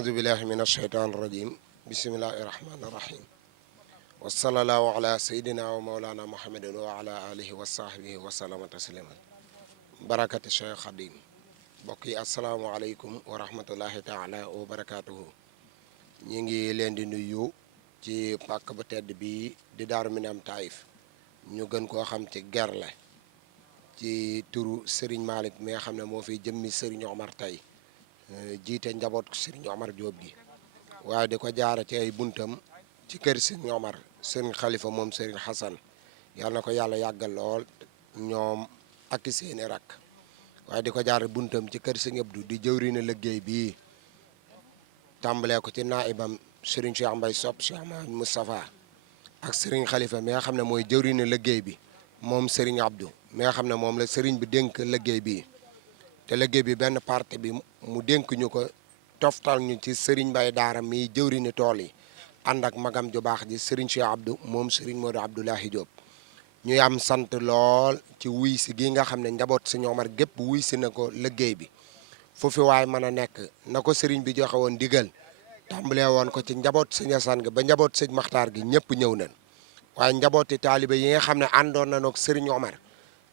أعوذ بالله من الشيطان الرجيم بسم الله الرحمن الرحيم وصلى الله على سيدنا ومولانا محمد وعلى آله وصحبه وسلم تسليما بركة الشيخ خديم بقي السلام عليكم ورحمة الله تعالى وبركاته ñi ngi leen di nuyu ci pàkk bu tedd bi di Daaru Minam Taïf ñu gën koo xam ci Gerle ci turu Serigne Malick mi nga xam ne moo fi jëmmi Serigne Omar tey jiite njaboot Serigne Omar Diop gi waaye di ko jaara ci ay buntam ci kër Serigne Omar Serigne Khalifa moom Serigne Hassan yal na ko yàlla yàggal lool ñoom ak seeni rakk waaye di ko jaara buntam ci kër Serigne Abdou di jëwriñu liggéey bii tàmbalee ko ci naibam Serigne Cheikh Mbaye Sopp Cheikh Mahamad Moustapha ak Serigne Khalifa mi nga xam ne mooy jëwriñu liggéey bi moom Serigne Abdou mi nga xam ne moom la Serigne bi dénk liggéey bi te liggéey bi benn partie bi mu dénk ñu ko toftal ñu ci Serigne Mbaye Daara mi jëwriñu tool yi ànd ak magam ju baax ji Serigne Cheikh Abdou moom Serigne Modou Abdoulahi Diop ñuy am sant lool ci wuy si gi nga xam ne njaboot Serigne Omar gépp wuy si na ko liggéey bi foofu waaye mën a nekk na ko Serigne bi joxe woon digal tàmbalee woon ko ci njaboot Serigne Assane gi ba njaboot Serigne Makhtar gi ñëpp ñëw nañ waaye njabooti taalibe yi nga xam ne àndoon nañu ak Serigne Omar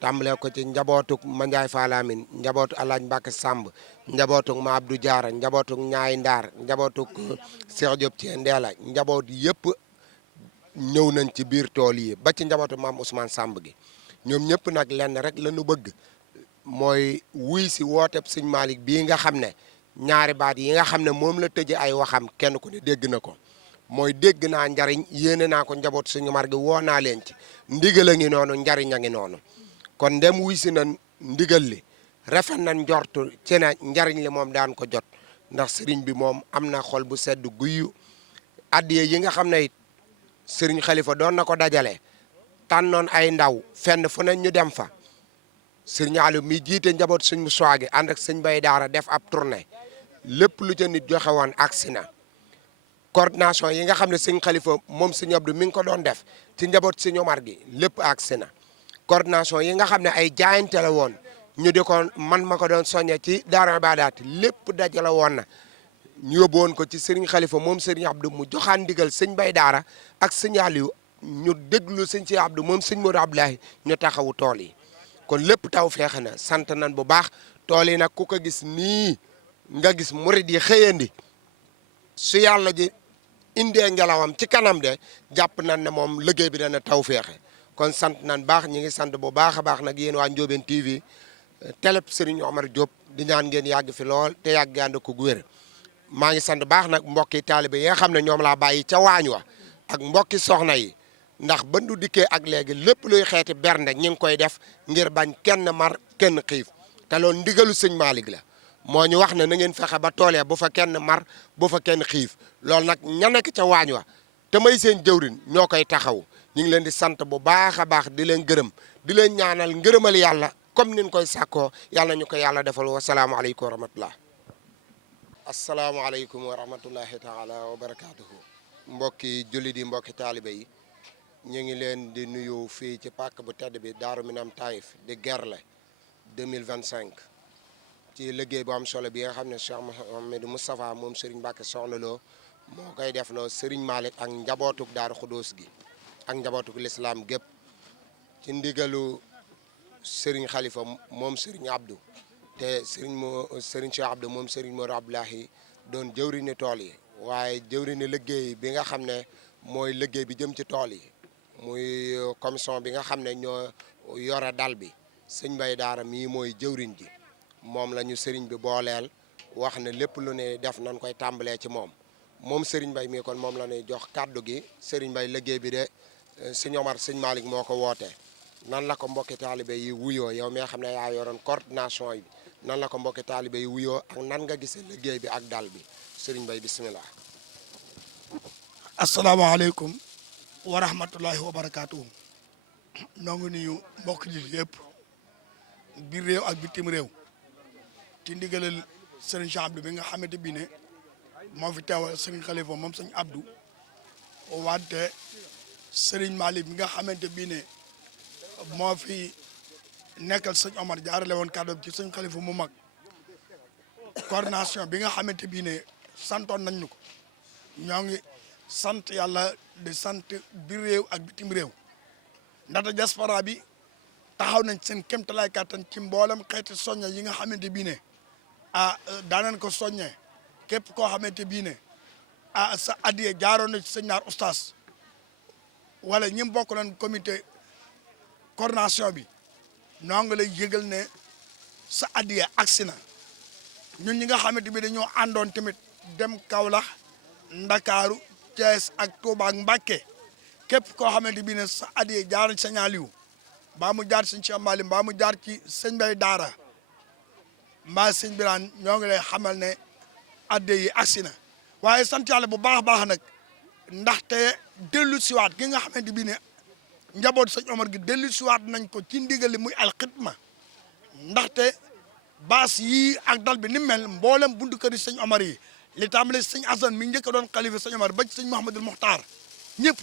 tàmbalee ko ci njabootuk Mandiaye Falamin njabootu Alaaj Mbàkke Samb njabootuk Ma Abdou Diarra njabootuk Ñaay Ndaar njabootuk Cheikh Diop ci Ndeela njaboot yëpp ñëw nañ ci biir tool yi ba ci njabootu Maam Ousmane Samb gi ñoom ñëpp nag lenn rek la ñu bëgg mooy wuy si wooteb Sëñ Malick bii nga xam ne ñaari baat yi nga xam ne moom la tëje ay waxam kenn ku ne dégg na ko mooy dégg naa njariñ yéene naa ko njaboot Sëñ Omar gi woo naa leen ci ndigal a ngi noonu njariñ a ngi noonu kon ndem wuy si na ndigal li rafet na njortu ci na njariñ li moom daan ko jot ndax sëriñ bi moom am na xol bu sedd guyu addiye yi nga xam ne it sëriñ Khalifa doon na ko dajale tànnoon ay ndaw fenn fu ne ñu dem fa sëriñ Aliou mi jiite njaboot Sëñ Moussa gi ànd ak Sëñ Mbaye Daara def ab tournée lépp lu ca nit joxe woon agsi na coordination yi nga xam ne Sëñ Khalifa moom Sëñ Abdou mi ngi ko doon def ci njaboot Sëñ Omar gi lépp agsi na coordination yi nga xam ne ay jaayante la woon ñu di ko man ma ko doon soññe ci Daara Ibadaat lépp dajale woon na ñu yóbbu woon ko ci Serigne Khalifa moom Serigne Abdou mu joxaan ndigal Sëñ Mbaye Daara ak Sëñ Aliou ñu déglu Sëñ Cheikh Abdou moom Sëñ Modou Abdoulahi ñu taxawu tool yi kon lépp taw feexe na sant nañ bu baax tool yi nag ku ko gis nii nga gis murid yi xëyandi su yàlla ji indee ngelawam ci kanam de jàpp nañ ne moom liggéey bi dana taw feexe kon sant nan baax ñi ngi sant bu baax a baax nag yéen waa Ndiobène TV télé Serigne Omar Diop di ñaan ngeen yàgg fi lool te yàgg ànd ko wér maa ngi sant baax nag mbokki taalibe yi nga xam ne ñoom laa bàyyi ca waañ wa ak mbokki soxna yi ndax ba nu dikkee ak léegi lépp luy xeeti bernde ñi ngi koy def ngir bañ kenn mar kenn xiif te loolu ndigalu Sëñ Malick la moo ñu wax ne na ngeen fexe ba toolee bu fa kenn mar bu fa kenn xiif loolu nag ña nekk ca waañ wa te may seen jëwrin ñoo koy taxaw ñu ngi leen di sant bu baax a baax di leen gërëm di leen ñaanal ngërëmal yàlla comme nin koy sàkkoo yàlla ñu ko yàlla defal wa salaamualeykum wa rahmatullah asalaamualeykum wa rahmatullahi taala wa barakaatuhu mbokki jullit yi mbokki taalibe yi ñu ngi leen di nuyu fii ci pàkk bu tedd bi Daaru Minam Taïf di Gerle 2025 ci liggéey bu am solo bi nga xam ne Cheikh Mouhamadou Moustapha moom Serigne Mbacke Soxna Lo moo koy def loo Serigne Malick ak njabootuk Daaru Xudóos gi ak njabootuk lislaam gépp ci ndigalu Serigne Khalifa moom Serigne Abdou te Serigne Cheikh Abdou moom Serigne Modou Abdoulahi doon jëwriñu tool yi waaye jëwriñu liggéey bi nga xam ne mooy liggéey bi jëm ci tool yi muy commission bi nga xam ne ñoo yore dal bi Sëñ Mbaye Daara mii mooy jëwriñ ji moom la ñu Serigne bi booleel wax ne lépp lu ne def nañ koy tàmbalee ci moom Serigne Mbaye mii kon moom la ñuy jox kàddu gi Serigne Mbaye liggéey bi de Sëñ Omar Sëñ Malick moo ko wootee nan la ko mbokki taalibe yi wuyoo yow mi nga xam ne yaa yoroon coordination yi nan la ko mbokki taalibe yi wuyoo ak nan nga gisee liggéey bi ak dal bi Serigne Mbaye bisimilah. asalaamaaleykum wa rahmatullahi wa barakaatu. noo ngi nuyu mbokk ji yëpp biir réew ak bitim réew ci ndigalal Serigne Cheikh Abdou bi nga xamante bi ne moo fi teewal Serigne Khalifa moom Serigne Abdou wante Serigne Malick bi nga xamante bi ne moo fi nekkal Serigne Omar jaarale woon kàddu ci Serigne Khalifa mu mag coordination bi nga xamante bi ne santoon nañ ñu ko ñoo ngi sant yàlla di sant biir réew ak bitim réew ndaxte diaspora bi taxaw nañ seen kéemtalaay kàttan ci mboolem xeeti soññe yi nga xamante bii ne daanañ ko soññee képp koo xamante bii ne sa addiye jaaroon na ci sëñ Naar oustaz wala ñi bokk nañ comité coordination bi noo ngi lay yëgal ne sa addiye agsi na ñun ñi nga xamante bi dañoo àndoon tamit dem Kaolack Ndakaaru Thiès ak Touba ak Mbacké képp koo xamante bi ne sa addiye jaar ci sëñ Aliou mbaa mu jaar ci sëñ Cheikh Mali mbaa mu jaar ci sëñ Mbay Daara mbaa sëñ Birane ñoo ngi lay xamal ne addiye yi agsi na waaye sant yàlla bu baax a baax nag ndaxte dellu siwaat gi nga xamante bi ne njaboot sëñ Omar gi dellu siwaat nañ ko ci ndigali muy alxidma ndaxte baas yii ak dal bi ni mel mboolem buntu kër yi sëñ Omar yi li tàmbale sëñ Assane mi njëkk a doon xalifa sëñ Omar ba ci sëñ Mouhamadul Muxtaar ñëpp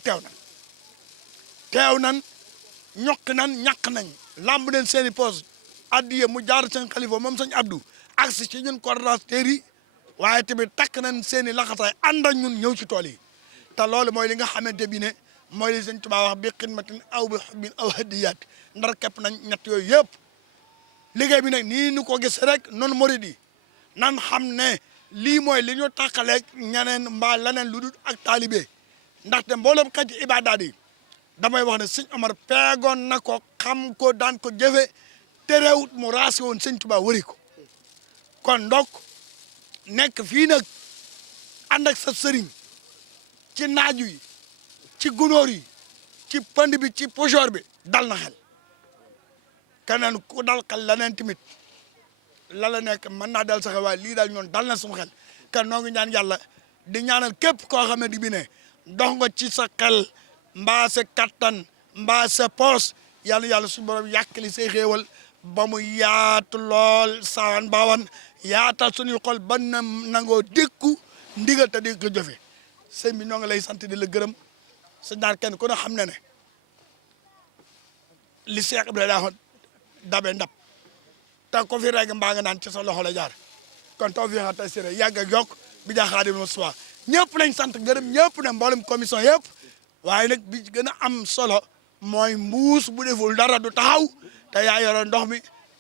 teew nan ñokki nan ñàq nañ lamb neen seen i poos addiye mu jaar seen xalifa moom sëñ Abdou agsi ci ñun coordonnateurs yi waaye tamit takk nañ seen i laxasaay ànd ak ñun ñëw ci tool yi te loolu mooy li nga xamante bi ne mooy li sëñ Tuubaa wax bi xidmatin aw bi xubbin aw hadiyaat ndar képp nañ ñett yooyu yëpp liggéey bi nag nii ñu ko gis rek noonu murid yi nan xam ne lii mooy li ñu tàqaleeg ñeneen mbaa leneen lu dul ak taalibe ndaxte mboolem xeeti ibaadaat yi damay wax ne sëñ Omar peegoon na ko xam ko daan ko jëfe terewut mu raasi woon sëñ Tuubaa wëri ko kon ndok nekk fii nag ànd ak sa sëriñ ci naaju yi ci gunóor yi ci pënd bi ci pojoor bi dal na xel keneen ku dal xel leneen tamit la la nekk mën naa dal sax waaye lii daal ñoon dal na suma xel kan noo ngi ñaan yàlla di ñaanal képp koo xamante bi ne dox nga ci sa xel mbaa sa kattan mbaa sa poos yàlla suñu borom yàkkali say xéewal ba mu yaatu lool saawan baawan yaatal suñuy xol ba na nangoo dékku ndigal te di ko jëfe sëñ bi ñoo ngi lay sant di la gërëm sëñ Naar kenn ku ne xam ne ne li Cheikh Ibrahima dabe ndab te ko fi rek mbaa nga naan ci sa loxo la jaar kon taw fi xa tay séré yàgg ak yokk bi jaa Xaadim Mustafaa ñëpp lañ sant gërëm ñëpp ne mboolem commission yëpp waaye nag bi gën a am solo mooy mbuus bu deful dara du taxaw te yaa yore ndox mi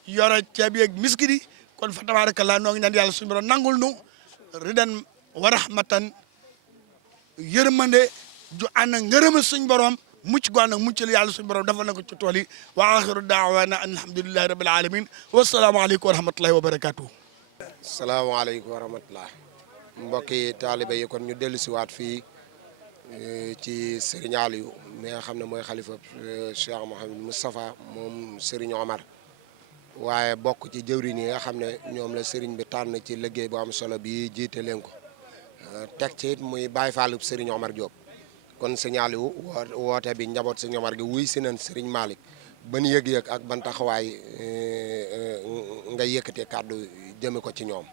yore ceeb yeeg miskit yi kon fa tabarakallah noo ngi ñaan yàlla suñu borom nangul nu ridan wa rahmatan yërmande ju ànd ak ngërëmal suñu borom mucc gu ànd ak muccal yàlla suñu borom defal na ko ci tool yi wa axiru daawaana alhamdulillahi rabbil alamin wasalaamaaleykum wa rahmatullahi wa barakatuh salaamaaleykum wa rahmatullah mbokki taalibe yi kon ñu dellu siwaat fii ci Serigne Aliou mi nga xam ne mooy xalifa Cheikh Mouhamed Moustapha moom Serigne Omar waaye bokk ci jëwriñ yi nga xam ne ñoom la Serigne bi tànn ci liggéey bu am solo bi jiite leen ko teg ci it muy Baye Fallou Serigne Omar Diop kon Serigne Aliou woote bi njaboot Serigne Omar gi wuy si nañ Serigne Malick ban yëg-yëg ak ban taxawaay nga yëkkatee kàddu jëme ko ci ñoom.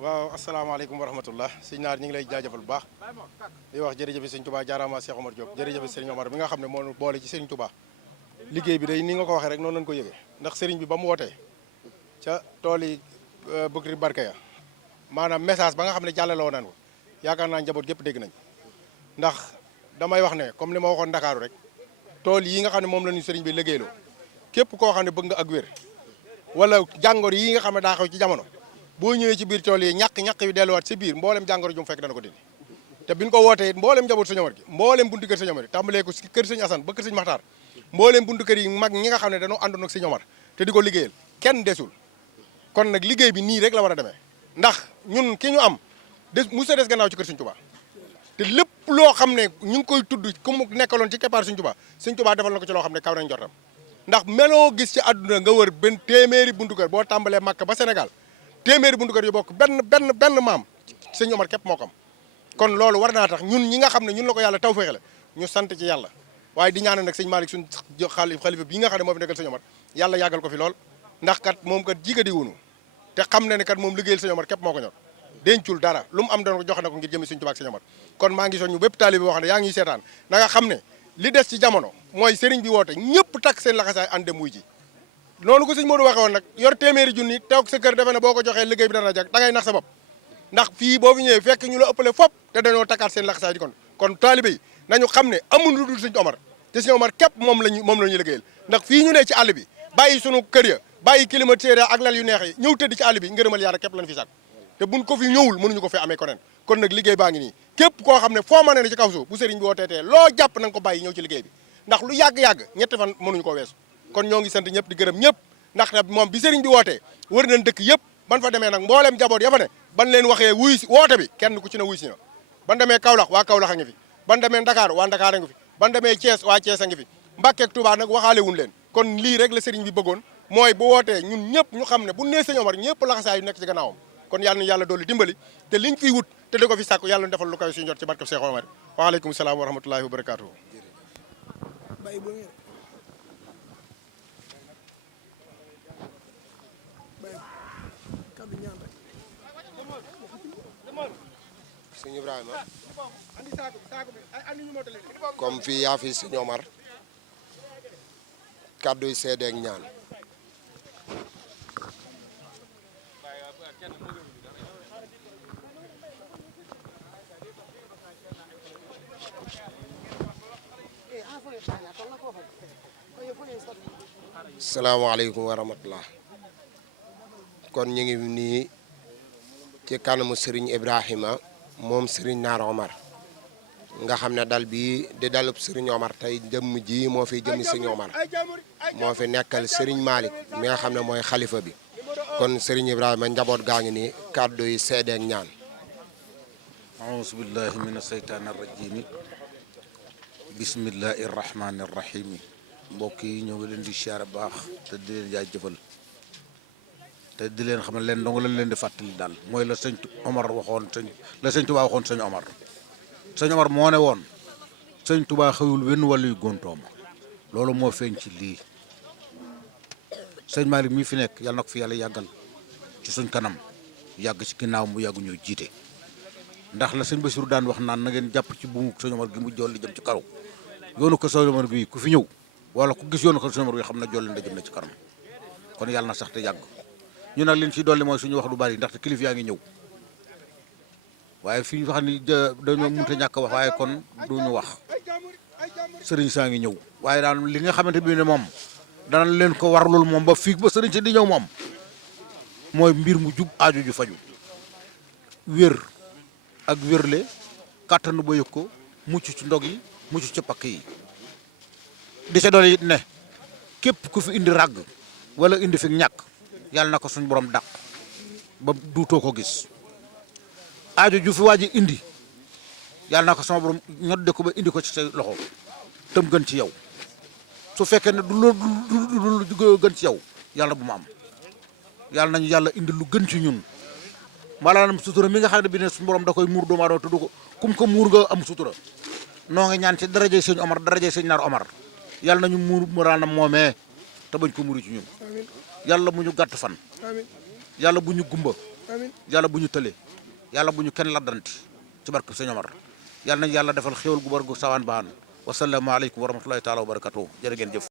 waaw asalaamaaleykum wa rahmatullah sëñ Naar ñu ngi lay jaajëfal bu baax di wax jërëjëf sëñ Touba jaaraama Cheikh Omar Diop jërëjëf sëriñ Omar bi nga xam ne moo boole ci sëriñ Touba liggéey bi day ni nga ko waxee rek noonu lañ ko yëgee ndax sëriñ bi ba mu wootee ca tool yi Bukri Barke ya maanaam message ba nga xam ne jàllale woon nañ ko yaakaar naa njaboot gépp dégg nañ ndax damay wax ne comme ni ma waxoon Ndakaaru rek tool yi nga xam ne moom la ñu sëriñ bi liggéeyloo képp koo xam ne bëgg nga ak wér wala jàngoro yi nga xam ne daa xew ci jamono boo ñëwee ci biir tool yi ñàq yu delluwaat ci biir mboolem jàngoro ju mu fekk dana ko dindi te biñ ko wootee mboolem njaboot sëñ Omar gi mboolem buntu kër sëñ Omar yi tàmbalee ko kër sëñ Assane ba kër sëñ Maxtaar mboolem buntu kër yi mag ñi nga xam ne dañoo àndoon ak sëñ Omar te di ko liggéeyal kenn desul kon nag liggéey bi nii rek la war a demee ndax ñun ki ñu am musa des gannaaw ci kër sëñ Touba te lépp loo xam ne ñu ngi koy tudd ku mu nekkaloon ci keppaar sëñ Touba defal na ko ci loo xam ne kaw nañ jortam ndax meloo gis ci àdduna nga wër benn téeméeri buntu kër boo tàmbalee Makka ba Sénégal téeméeri buntu kër yu bokk benn maam sëñ Omar képp moo ko am kon loolu war naa tax ñun ñi nga xam ne ñun la ko yàlla tawfeex la ñu sant ci yàlla waaye di ñaanal nag sëñ Malick suñ xalifa bi nga xam ne moo fi nekkal sëñ Omar yàlla yàggal ko fi lool ndax kat moom kat jigadi wunu te xam ne ne kat moom liggéeyal sëñ Omar képp moo ko ñor dencul dara lu mu am doon ko joxe na ko ngir jëmi sëñ Tuubaa ak sëñ Omar kon maa ngi soñu bépp taalibe boo xam ne yaa ngi seetaan na nga xam ne li des ci jamono mooy sëriñ bi woote ñëpp takk seen laxasaay ànd dem wuy ji noonu ko sëñ Modou waxee woon nag yor téeméeri junni toog sa kër defe ne boo ko joxee liggéey bi dana jag da ngay nax sa bopp ndax fii boo fi ñëwee fekk ñu la ëppale fop te dañoo takkaat seen laxasaay di kon taalibe yi nañu xam ne amul lu dul sëñ Omar te sëñ Omar képp moom la ñuy liggéeyal ndax fii ñu ne ci àll bi bàyyi sunu kër ya bàyyi climatiseur ak lal yu neex yi ñëw tëdd ci àll bi ngërëmal yàlla képp lañ fi sàkk te buñ ko fi ñëwul mënuñu ko fi amee koneen kon nag liggéey baa ngi nii képp koo xam ne foo mën ne ci kaw suuf bu sëriñ bi wooteetee loo jàpp na nga ko bàyyi ñëw ci liggéey bi ndax lu yàgg-yàgg ñetti fan mënuñu ko weesu kon ñoo ngi sant ñëpp di gërëm ñëpp ndax nag moom bi sëriñ bi wootee wër nañ dëkk yëpp ban fa demee nag mbooleem jaboot ya fa ne ban leen waxee wuy si woote bi kenn ku ci ne wuy si na ban demee Kaolack waa Kaolack a ngi fi ban demee Dakar waa Dakar a ngi fi ban demee Thiès waa Thiès a ngi fi Mbàkke ak Touba nag waxaale wuñ leen kon lii rek la sëriñ bi bëggoon mooy bu wootee ñun ñëpp ñu xam ne bu nee sëñ Omar ñëpp laxasaa yu nekk ci gannaawam kon yàlla na yàlla doolu dimbali te liñ fiy wut te di ko fi sàkku yàlla na defal lu koy suñu jot ci barke Cheikh Omar waaleykum salaam wa rahmatullahi wa barakaatuhu sëñ Ibrahima comme fii yaa fi sëñ Omar kàddu yi seede ak ñaan salaamaaleykum wa rahmatullah kon ñu ngi nii ci kanamu Serigne Ibrahima moom Serigne Naar Omar nga xam ne dal bii di dalub Serigne Omar tey jëmm ji moo fi jëmmi Serigne Omar moo fi nekkal Serigne Malick mi nga xam ne mooy xalifa bi kon Serigne Ibrahima njaboot gaa ngi nii kàddu yi seede ak ñaan auzu billahi min aseytaani arrajimi bismillahi irrahmani irrahimi mbokk yi ñoo ngi leen di siyaare baax te di leen jaajëfal te di leen xamal leen dong lañ leen di fàttali daal mooy la sëñ Omar waxoon la sëñ Touba waxoon sëñ Omar sëñ Omar moo ne woon sëñ Touba xëyul wenn wàllu yu góontooma loolu moo feeñ ci lii sëñ Malick mi fi nekk yàlla na ko fi yàlla yàggal ci suñ kanam yàgg ci ginnaaw mu yàggu ñoo jiite ndax la sëñ Bassirou daan wax naan na ngeen jàpp ci buumu sëñ Omar gi mu jolli jëm ci kaw yoonu ko sëñ Omar bi ku fi ñëw wala ku gis yoonu ko sëñ Omar bi xam na jolli na jëm na ci kanam kon yàlla na sax te yàgg ñu nag leen ci dolli mooy suñu wax du bari ndaxte kilif yaa ngi ñëw waaye fi ñu wax ni dañoo mënut a ñàkk wax waaye kon duñu wax sëriñ saa ngi ñëw waaye daal li nga xamante bi ne moom danañ leen ko warlul moom ba fii ba sëriñ si di ñëw moom mooy mbir mu jub aaju ju faju wér ak wérle kàttanu ba yëg ko mucc ci ndog yi mucc ci pakk yi di ca dolli it ne képp ku fi indi ràgg wala indi fi ñàkk yàlla na ko suñ borom dàq ba duutoo ko gis aajo ju fi waa ji indi yàlla na ko sama borom ñodde ko ba indi ko ci say loxo tëm gën ci yow su fekkee ne du gën ci yow yàlla bu mu am yàlla nañu yàlla indi lu gën ci ñun maanaam sutura mi nga xam ne bi ne suñu borom da koy muur doomu aadama te du ko kum ko muur nga am sutura noo ngi ñaan ci darajey sëñ Omar darajey sëñ Naar Omar yàlla nañu muur muraanam moomee te bañ ko muuri ci ñun yàlla bu ñu gàtt fan yàlla bu ñu gumba yàlla bu ñu tële yàlla bu ñu kenn laddanti ci barke sëñ Omar yàlla nañ yàlla defal xéwal gu bar gu sawaan baan wasalaamu aleykum wa rahmatullahi taala wa barakatuh jërë ngeen jëf